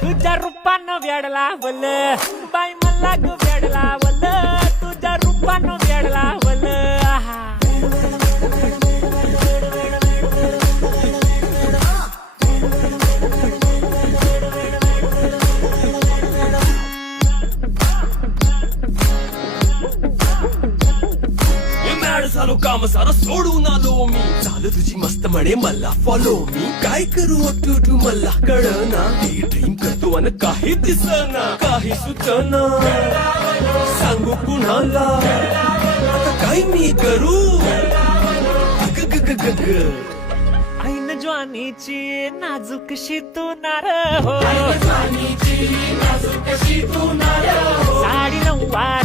तुझ्या रूपानं वेड लावल बाई मला ग वेड लावल तुझ्या रूपानं वेड लावल आहा झालो काम सारं सोडून आलो मी झालं तुझी मस्त म्हणे मला फॉलो मी काय करू तू मला कळना ही ड्रीम करतो आणि काही दिसना काही सुचना सांगू कुणाला आता काय मी करू ऐन ज्वानीची नाजूकशी तू नार हो साडी नऊवार